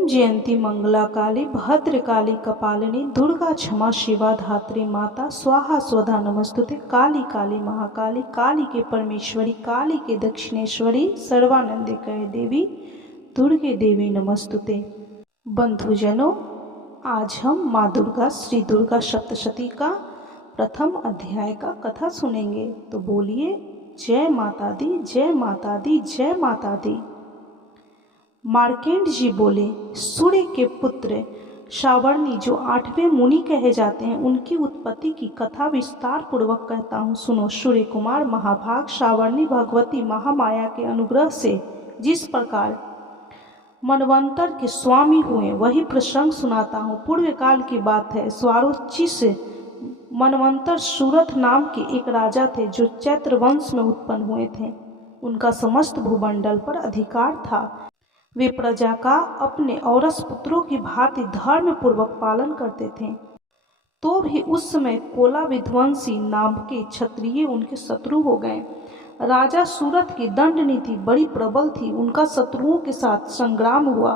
ओम जयंती मंगला काली भद्रकाली कपालिनी दुर्गा क्षमा शिवा धात्री माता स्वाहा स्वधा नमस्तुते। काली काली महाकाली काली के परमेश्वरी काली के दक्षिणेश्वरी सर्वानंदे कहे देवी दुर्गे देवी नमस्तुते। बंधुजनों, आज हम माँ दुर्गा श्री दुर्गा सप्तशती का प्रथम अध्याय का कथा सुनेंगे। तो बोलिए जय माता दी, जय माता दी, जय माता दी। मार्केंड जी बोले, सूर्य के पुत्र सावर्णी जो 8वें मुनि कहे जाते हैं, उनकी उत्पत्ति की कथा विस्तार पूर्वक कहता हूँ, सुनो। सूर्य कुमार महाभाग सावर्णी भगवती महामाया के अनुग्रह से जिस प्रकार मनवंतर के स्वामी हुए वही प्रसंग सुनाता हूँ। पूर्व काल की बात है। स्वारोचिस मनवंतर सूरथ नाम के एक राजा थे जो चैत्र वंश में उत्पन्न हुए थे। उनका समस्त भूमंडल पर अधिकार था। वे प्रजा का अपने औरस पुत्रों की भांति धर्म पूर्वक पालन करते थे। तो भी उस समय कोला विध्वंसी नाम के क्षत्रिय उनके शत्रु हो गए। राजा सूरथ की दंड नीति बड़ी प्रबल थी। उनका शत्रुओं के साथ संग्राम हुआ।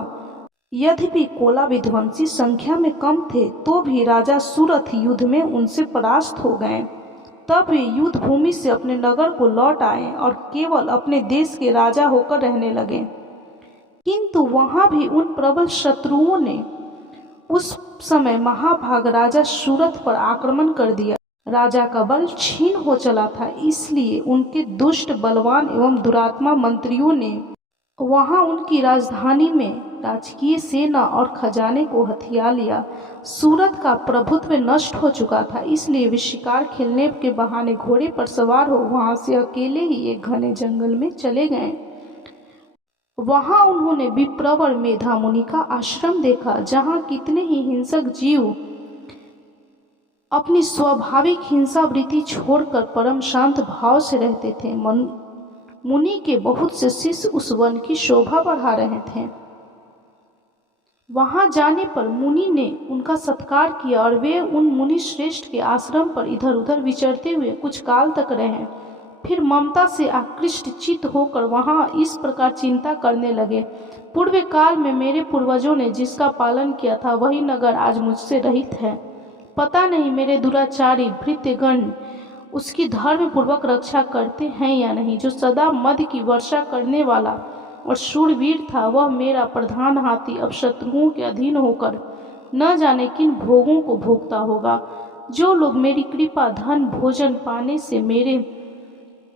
यद्यपि कोला विध्वंसी संख्या में कम थे तो भी राजा सूरथ युद्ध में उनसे परास्त हो गए। तब वे युद्ध भूमि से अपने नगर को लौट आए और केवल अपने देश के राजा होकर रहने लगे। किंतु वहां भी उन प्रबल शत्रुओं ने उस समय महाभाग राजा सूरथ पर आक्रमण कर दिया। राजा का बल क्षीण हो चला था, इसलिए उनके दुष्ट बलवान एवं दुरात्मा मंत्रियों ने वहां उनकी राजधानी में राजकीय सेना और खजाने को हथिया लिया। सूरत का प्रभुत्व नष्ट हो चुका था, इसलिए वे शिकार खेलने के बहाने घोड़े पर सवार हो वहां से अकेले ही एक घने जंगल में चले गए। वहां उन्होंने विप्रवर मेधा मुनि का आश्रम देखा, जहां कितने ही हिंसक जीव अपनी स्वाभाविक हिंसा वृत्ति छोड़कर परम शांत भाव से रहते थे। मुनि के बहुत से शिष्य उस वन की शोभा बढ़ा रहे थे। वहां जाने पर मुनि ने उनका सत्कार किया और वे उन मुनि श्रेष्ठ के आश्रम पर इधर उधर विचरते हुए कुछ काल तक रहे। फिर ममता से आकृष्ट चित्त होकर वहां इस प्रकार चिंता करने लगे, पूर्व काल में मेरे पूर्वजों ने जिसका पालन किया था वही नगर आज मुझसे रहित है। पता नहीं मेरे दुराचारी भृत्यगण उसकी धर्म पूर्वक रक्षा करते हैं या नहीं। जो सदा मद की वर्षा करने वाला और शूरवीर था, वह मेरा प्रधान हाथी अब शत्रुओं के अधीन होकर न जाने किन भोगों को भोगता होगा। जो लोग मेरी कृपा धन भोजन पाने से मेरे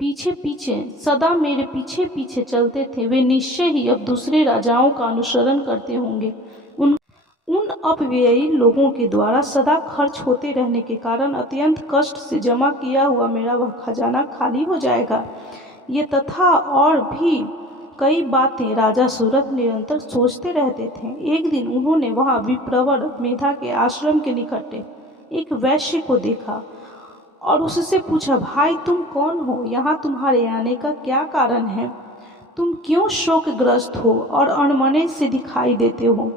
सदा मेरे पीछे पीछे चलते थे, वे निश्चय ही अब दूसरे राजाओं का अनुसरण करते होंगे। उन अपव्ययी लोगों के द्वारा सदा खर्च होते रहने के कारण अत्यंत कष्ट से जमा किया हुआ मेरा वह खजाना खाली हो जाएगा। ये तथा और भी कई बातें राजा सूरथ निरंतर सोचते रहते थे। एक दिन उन्होंने वहां विप्रवर मेधा के आश्रम के निकट एक वैश्य को देखा और उससे पूछा, भाई तुम कौन हो? यहाँ तुम्हारे आने का क्या कारण है? तुम क्यों शोकग्रस्त हो और अणमने से दिखाई देते हो?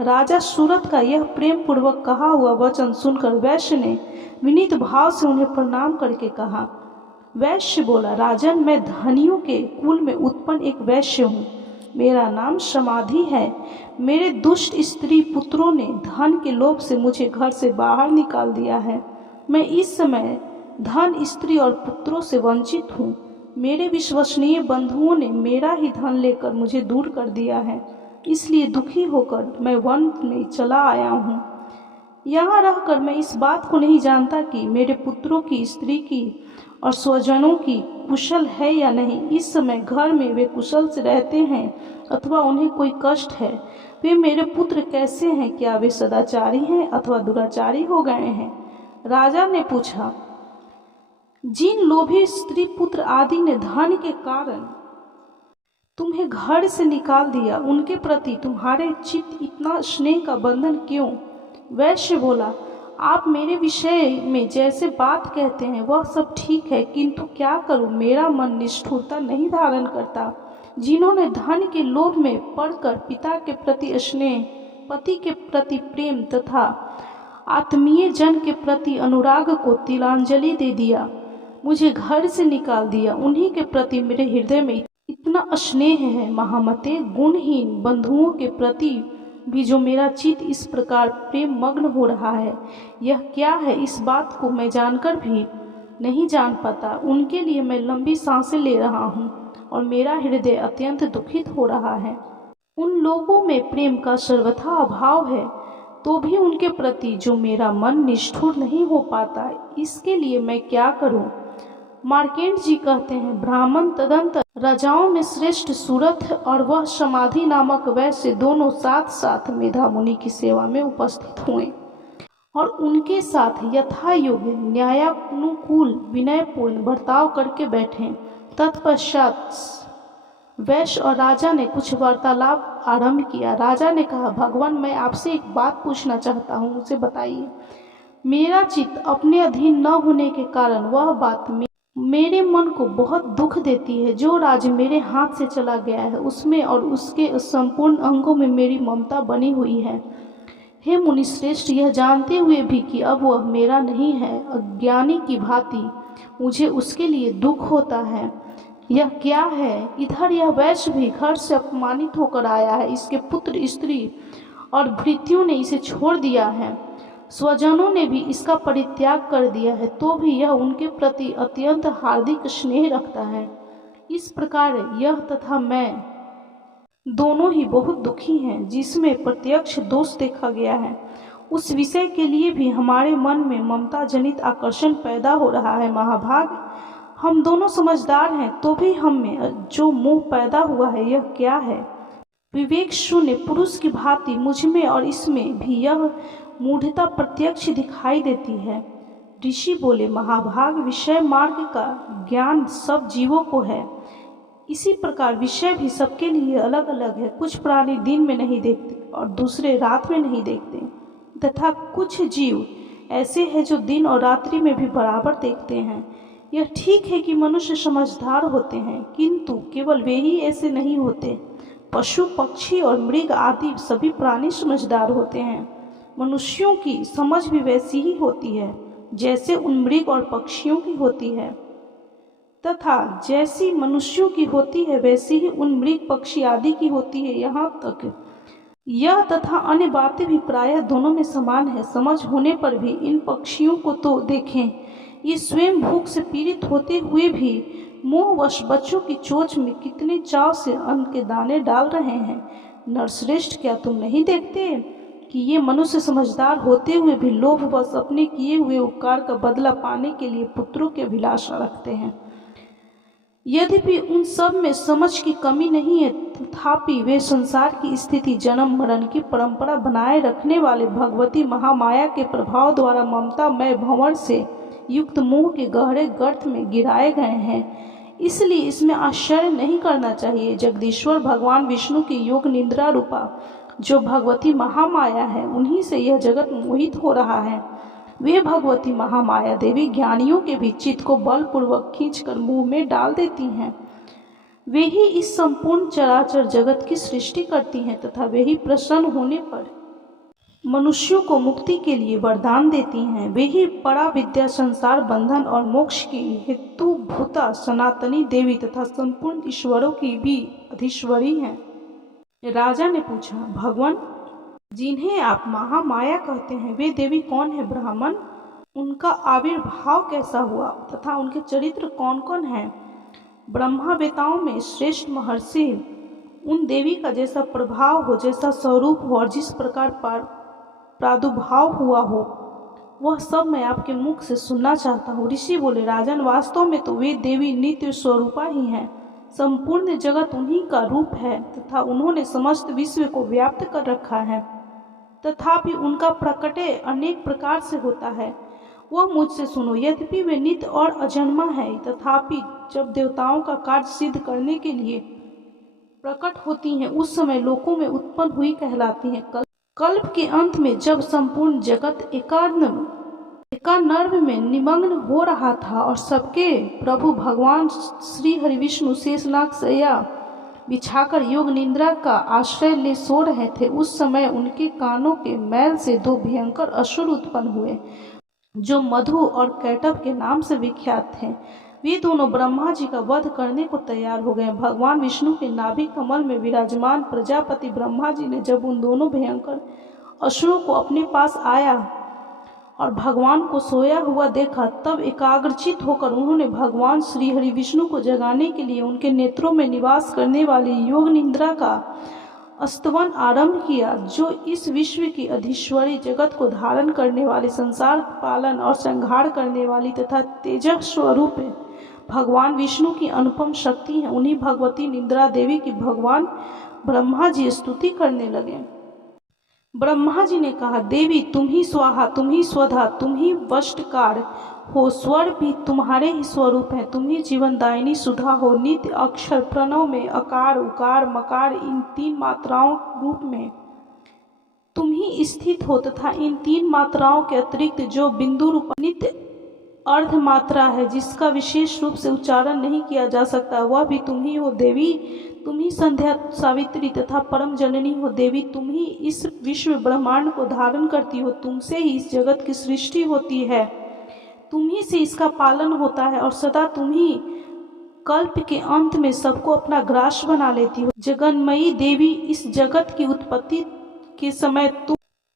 राजा सूरथ का यह प्रेम पूर्वक कहा हुआ वचन सुनकर वैश्य ने विनीत भाव से उन्हें प्रणाम करके कहा। वैश्य बोला, राजन, मैं धनियों के कुल में उत्पन्न एक वैश्य हूँ। मेरा नाम समाधि है। मेरे दुष्ट स्त्री पुत्रों ने धन के लोभ से मुझे घर से बाहर निकाल दिया है। मैं इस समय धन, स्त्री और पुत्रों से वंचित हूँ। मेरे विश्वसनीय बंधुओं ने मेरा ही धन लेकर मुझे दूर कर दिया है, इसलिए दुखी होकर मैं वन में चला आया हूँ। यहाँ रहकर मैं इस बात को नहीं जानता कि मेरे पुत्रों की, स्त्री की और स्वजनों की कुशल है या नहीं। इस समय घर में वे कुशल से रहते हैं अथवा उन्हें कोई कष्ट है। वे मेरे पुत्र कैसे हैं? क्या वे सदाचारी हैं अथवा दुराचारी हो गए हैं? राजा ने पूछा, जिन लोभी स्त्री पुत्र आदि ने धन के कारण तुम्हें घर से निकाल दिया, उनके प्रति तुम्हारे चित्त इतना स्नेह का बंधन क्यों? वैश्य बोला, आप मेरे विषय में जैसे बात कहते हैं वह सब ठीक है, किंतु क्या करूं, मेरा मन निष्ठुरता नहीं धारण करता। जिन्होंने धन के लोभ में पड़कर पिता के प्रति स्नेह, पति के प्रति प्रेम तथा आत्मीय जन के प्रति अनुराग को तिलांजलि दे दिया, मुझे घर से निकाल दिया, उन्हीं के प्रति मेरे हृदय में इतना स्नेह है। महामते, गुणहीन बंधुओं के प्रति भी जो मेरा चित्त इस प्रकार प्रेम मग्न हो रहा है, यह क्या है, इस बात को मैं जानकर भी नहीं जान पाता। उनके लिए मैं लंबी सांसें ले रहा हूँ और मेरा हृदय अत्यंत दुखित हो रहा है। उन लोगों में प्रेम का सर्वथा अभाव है, तो भी उनके प्रति जो मेरा मन निष्ठुर नहीं हो पाता, इसके लिए मैं क्या करूं? मार्केंड जी कहते हैं, ब्राह्मण तदंतर राजाओं में श्रेष्ठ सूरत और वह समाधि नामक वैश्य दोनों साथ साथ मेधा मुनि की सेवा में उपस्थित हुए और उनके साथ यथा योग्य न्यायानुकूल विनयपूर्ण बर्ताव करके बैठे। तत्पश्चात वैश्य और राजा ने कुछ वार्तालाप आरंभ किया। राजा ने कहा, भगवान, मैं आपसे एक बात पूछना चाहता हूँ, मुझे बताइए। मेरा चित्त अपने अधीन न होने के कारण वह बात मेरे मन को बहुत दुख देती है। जो राज्य मेरे हाथ से चला गया है, उसमें और उसके संपूर्ण अंगों में मेरी ममता बनी हुई है। हे मुनिश्रेष्ठ, यह जानते हुए भी कि अब वह मेरा नहीं है, अज्ञानी की भांति मुझे उसके लिए दुख होता है। यह क्या है? इधर यह वैश्य भी घर से अपमानित होकर आया है, इसके पुत्र स्त्री और भृत्यों ने इसे छोड़ दिया है, स्वजनों ने भी इसका परित्याग कर दिया है, तो भी यह उनके प्रति अत्यंत हार्दिक स्नेह रखता है। इस प्रकार यह तथा मैं दोनों ही बहुत दुखी हैं, जिसमें प्रत्यक्ष दोष देखा गया है। उस विषय के लिए भी हमारे मन में ममता जनित आकर्षण पैदा हो रहा है। महाभाग, हम दोनों समझदार हैं, तो भी हम में जो मोह पैदा हुआ है, यह क्या है? विवेक शून्य पुरुष की भांति मुझ में और इसमें भी यह मूढ़ता प्रत्यक्ष दिखाई देती है। ऋषि बोले, महाभाग, विषय मार्ग का ज्ञान सब जीवों को है, इसी प्रकार विषय भी सबके लिए अलग अलग है। कुछ प्राणी दिन में नहीं देखते और दूसरे रात में नहीं देखते, तथा कुछ जीव ऐसे हैं जो दिन और रात्रि में भी बराबर देखते हैं। यह ठीक है कि मनुष्य समझदार होते हैं, किंतु केवल वे ही ऐसे नहीं होते। पशु, पक्षी और मृग आदि सभी प्राणी समझदार होते हैं। मनुष्यों की समझ भी वैसी ही होती है जैसे उन मृग और पक्षियों की होती है, तथा जैसी मनुष्यों की होती है वैसी ही उन मृग, पक्षी आदि की होती है। यहाँ तक यह तथा अन्य बातें भी प्रायः दोनों में समान है। समझ होने पर भी इन पक्षियों को तो देखें, ये स्वयं भूख से पीड़ित होते हुए भी मोहवश बच्चों की चोंच में कितने चाव से अन्न के दाने डाल रहे हैं। नरश्रेष्ठ, क्या तुम नहीं देखते कि ये मनुष्य समझदार होते हुए भी लोभवश अपने किए हुए उपकार का बदला पाने के लिए पुत्रों की अभिलाषा रखते हैं? यद्यपि उन सब में समझ की कमी नहीं है, तथापि वे संसार की स्थिति, जन्म मरण की परंपरा बनाए रखने वाले भगवती महामाया के प्रभाव द्वारा ममतामय भंवर से युक्त मोह के गहरे गर्त में गिराए गए हैं। इसलिए इसमें आश्चर्य नहीं करना चाहिए। जगदीश्वर भगवान विष्णु की योग निद्रा रूपा जो भगवती महामाया है, उन्हीं से यह जगत मोहित हो रहा है। वे भगवती महामाया देवी ज्ञानियों के भी चित्त को बलपूर्वक खींचकर मुंह में डाल देती हैं। वे ही इस संपूर्ण चराचर जगत की सृष्टि करती हैं, तथा वे ही प्रसन्न होने पर मनुष्यों को मुक्ति के लिए वरदान देती हैं। वे ही परा विद्या, संसार बंधन और मोक्ष की हेतुभूता सनातनी देवी तथा संपूर्ण ईश्वरों की भी अधीश्वरी हैं। राजा ने पूछा, भगवान, जिन्हें आप महामाया कहते हैं, वे देवी कौन है? ब्राह्मण, उनका आविर्भाव कैसा हुआ तथा उनके चरित्र कौन कौन हैं? ब्रह्मावेताओं में श्रेष्ठ महर्षि उन देवी का जैसा प्रभाव हो, जैसा स्वरूप हो और जिस प्रकार प्रादुर्भाव हुआ हो, वह सब मैं आपके मुख से सुनना चाहता हूँ। ऋषि बोले, राजन, वास्तव में तो वे देवी नित्य स्वरूपा ही हैं। संपूर्ण जगत उन्हीं का रूप है तथा उन्होंने समस्त विश्व को व्याप्त कर रखा है। तथापि उनका प्रकटे अनेक प्रकार से होता है, वह मुझसे सुनो। यद्यपि वे नित्य और अजन्मा है, तथापि जब देवताओं का कार्य सिद्ध करने के लिए प्रकट होती हैं, उस समय लोकों में उत्पन्न हुई कहलाती हैं। कल्प के अंत में जब संपूर्ण जगत एकानर्व में निमग्न हो रहा था और सबके प्रभु भगवान श्री हरि विष्णु शेषनाग शैया बिछाकर योग निद्रा का आश्रय ले सो रहे थे, उस समय उनके कानों के मैल से दो भयंकर असुर उत्पन्न हुए, जो मधु और कैटभ के नाम से विख्यात थे। वे दोनों ब्रह्मा जी का वध करने को तैयार हो गए। भगवान विष्णु के नाभि कमल में विराजमान प्रजापति ब्रह्मा जी ने जब उन दोनों भयंकर असुरों को अपने पास आया और भगवान को सोया हुआ देखा, तब एकाग्रचित होकर उन्होंने भगवान श्री हरि विष्णु को जगाने के लिए उनके नेत्रों में निवास करने वाली योग निद्रा का स्तवन आरंभ किया, जो इस विश्व की अधीश्वरी, जगत को धारण करने वाली, संसार पालन और संहार करने वाली तथा तेजः स्वरूप है भगवान विष्णु की अनुपम शक्ति है। उन्हीं भगवती निद्रा देवी की भगवान ब्रह्मा जी स्तुति करने लगे। ब्रह्मा जी ने कहा, देवी तुम ही स्वाहा, तुम ही स्वधा, तुम ही वष्टकार हो, स्वर भी तुम्हारे ही स्वरूप है, तुम ही जीवनदायिनी सुधा हो। नित्य अक्षर प्रणव में अकार उकार मकार इन 3 मात्राओं रूप में तुम ही स्थित हो तथा इन 3 मात्राओं के अतिरिक्त जो बिंदु रूप नित्य अर्ध मात्रा है, जिसका विशेष रूप से उच्चारण नहीं किया जा सकता, वह भी तुम ही हो। देवी तुम ही संध्या सावित्री तथा परम जननी हो। देवी तुम ही इस विश्व ब्रह्मांड को धारण करती हो, तुमसे ही इस जगत की सृष्टि होती है, तुम ही से इसका पालन होता है और सदा तुम ही कल्प के अंत में सबको अपना ग्रास बना लेती हो। जगन्मयी देवी, इस जगत की उत्पत्ति के समय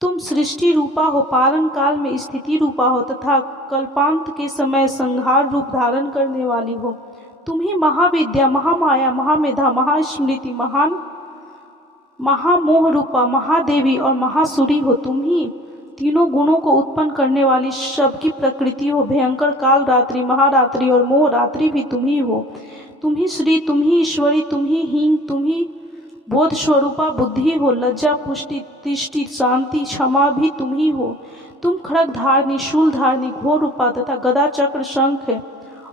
तुम सृष्टि रूपा हो, पालन काल में स्थिति रूपा हो तथा कल्पांत के समय संहार रूप धारण करने वाली हो। तुम ही महाविद्या, महामाया, महामेधा, महास्मृति, महान महामोह रूपा, महादेवी और महासुरी हो। तुम ही तीनों गुणों को उत्पन्न करने वाली सबकी प्रकृति हो। भयंकर काल रात्रि, महारात्रि और मोह रात्रि भी तुम ही हो। तुम ही श्री, तुम ही ईश्वरी, तुम ही हीन, तुम ही बोध स्वरूपा बुद्धि हो। लज्जा, पुष्टि, तिष्टि, शांति, क्षमा भी तुम ही हो। तुम खड़ग धारणी, शूल धारणी, घोर रूपा तथा गदा, चक्र, शंख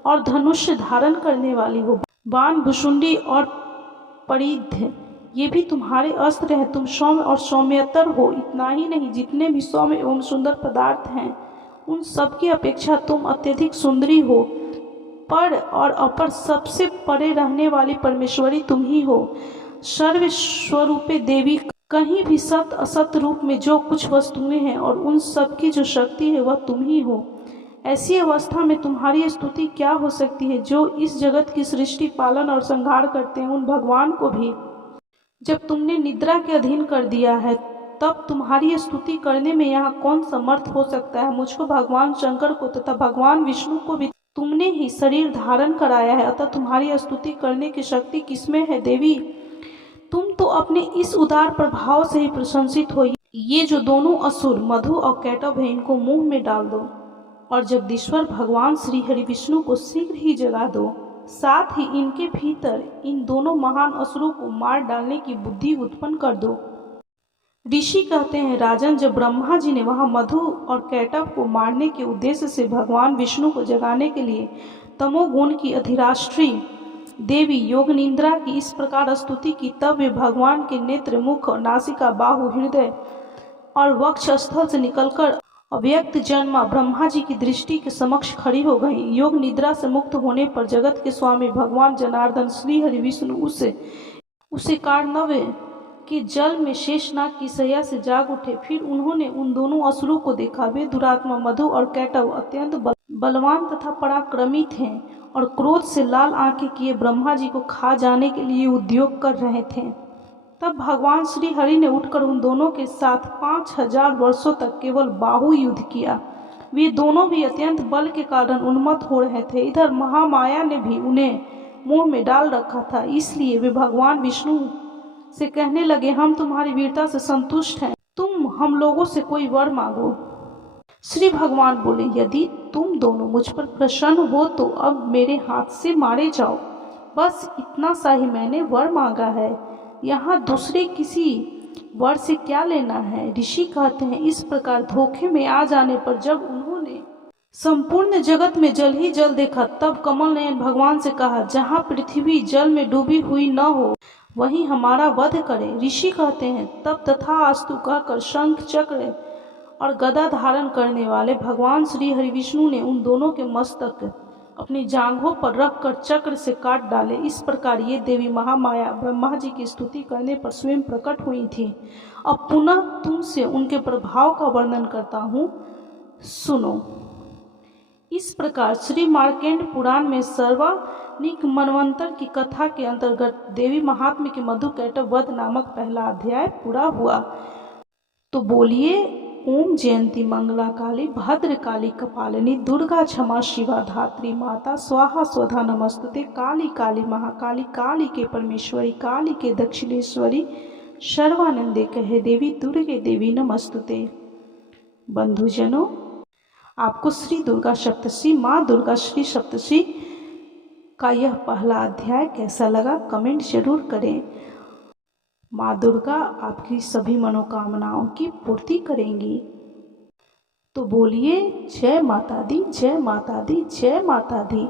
और धनुष्य धारण करने वाली हो। बाण, भुशुंडी और परिध ये भी तुम्हारे अस्त्र हैं। तुम सौम्य और सौम्यतर हो। इतना ही नहीं, जितने भी सौम्य एवं सुंदर पदार्थ हैं, उन सब की अपेक्षा तुम अत्यधिक सुंदरी हो। पर और अपर सबसे परे रहने वाली परमेश्वरी तुम ही हो। सर्व स्वरूपे देवी, कहीं भी सत असत रूप में जो कुछ वस्तुएं हैं और उन सब की जो शक्ति है, वह तुम ही हो। ऐसी अवस्था में तुम्हारी स्तुति क्या हो सकती है, जो इस जगत की सृष्टि, पालन और संहार करते हैं। उन भगवान को भी जब तुमने निद्रा के अधीन कर दिया है, तब तुम्हारी स्तुति करने में यहाँ कौन समर्थ हो सकता है। मुझको भगवान शंकर को तथा भगवान विष्णु को भी तुमने ही शरीर धारण कराया है, अतः तुम्हारी स्तुति करने की शक्ति किसमें है। देवी तुम तो अपने इस उदार प्रभाव से ही प्रशंसित हो। ये जो दोनों असुर मधु और कैटव है, इनको मुंह में डाल दो और जगदीश्वर भगवान श्री हरि विष्णु को शीघ्र ही जगा दो। साथ ही इनके भीतर इन दोनों महान असुरों को मार डालने की बुद्धि उत्पन्न कर दो। ऋषि कहते हैं, राजन, जब ब्रह्मा जी ने वहां मधु और कैटव को मारने के उद्देश्य से भगवान विष्णु को जगाने के लिए तमोगुण की अधिराष्ट्री देवी योग निद्रा की इस प्रकार स्तुति की, तब वे भगवान के नेत्र, मुख और नासिका, बाहु, हृदय और वक्ष स्थल से निकलकर अव्यक्त जन्मा ब्रह्मा जी की दृष्टि के समक्ष खड़ी हो गई। योग निद्रा से मुक्त होने पर जगत के स्वामी भगवान जनार्दन श्री हरि विष्णु उसे कार्णव्य के जल में शेषनाग की शैया से जाग उठे। फिर उन्होंने उन दोनों असुरों को देखा। वे दुरात्मा मधु और कैटव अत्यंत बलवान तथा पराक्रमी थे और क्रोध से लाल आंखें किए ब्रह्मा जी को खा जाने के लिए उद्योग कर रहे थे। तब भगवान श्री हरि ने उठकर उन दोनों के साथ 5000 वर्षों तक केवल बाहु युद्ध किया। वे दोनों भी अत्यंत बल के कारण उन्मत्त हो रहे थे। इधर महामाया ने भी उन्हें मुंह में डाल रखा था, इसलिए वे भगवान विष्णु से कहने लगे, हम तुम्हारी वीरता से संतुष्ट हैं, तुम हम लोगों से कोई वर मांगो। श्री भगवान बोले, यदि तुम दोनों मुझ पर प्रसन्न हो तो अब मेरे हाथ से मारे जाओ। बस इतना सा ही मैंने वर मांगा है, यहाँ दूसरे किसी वर से क्या लेना है। ऋषि कहते हैं, इस प्रकार धोखे में आ जाने पर जब उन्होंने संपूर्ण जगत में जल ही जल देखा, तब कमल नयन भगवान से कहा, जहाँ पृथ्वी जल में डूबी हुई न हो वहीं हमारा वध करे। ऋषि कहते हैं, तब तथास्तु कहकर शंख, चक्र और गदा धारण करने वाले भगवान श्री हरि विष्णु ने उन दोनों के मस्तक अपनी जांघों पर रखकर चक्र से काट डाले। इस प्रकार ये देवी महामाया ब्रह्मा जी की स्तुति करने पर स्वयं प्रकट हुई थी। अब पुनः तुमसे उनके प्रभाव का वर्णन करता हूँ, सुनो। इस प्रकार श्री मार्कंड पुराण में सर्वानिक मनवंतर की कथा के अंतर्गत देवी महात्म्य के मधुकैटभ वध नामक पहला अध्याय पूरा हुआ। तो बोलिए ओम जयंती मंगला काली भद्रकाली कपालिनी दुर्गा क्षमा शिवा धात्री माता स्वाहा स्वधा नमस्तुते काली काली महाकाली काली के परमेश्वरी काली के दक्षिणेश्वरी सर्वानंदे कहे देवी दुर्गे देवी नमस्तुते। बंधुजनों, आपको श्री दुर्गा सप्तशती माँ दुर्गा श्री सप्तशती का यह पहला अध्याय कैसा लगा कमेंट जरूर करें। माँ दुर्गा आपकी सभी मनोकामनाओं की पूर्ति करेंगी। तो बोलिए जय माता दी जय माता दी जय माता दी।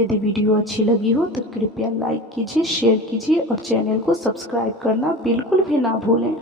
यदि वीडियो अच्छी लगी हो तो कृपया लाइक कीजिए, शेयर कीजिए और चैनल को सब्सक्राइब करना बिल्कुल भी ना भूलें।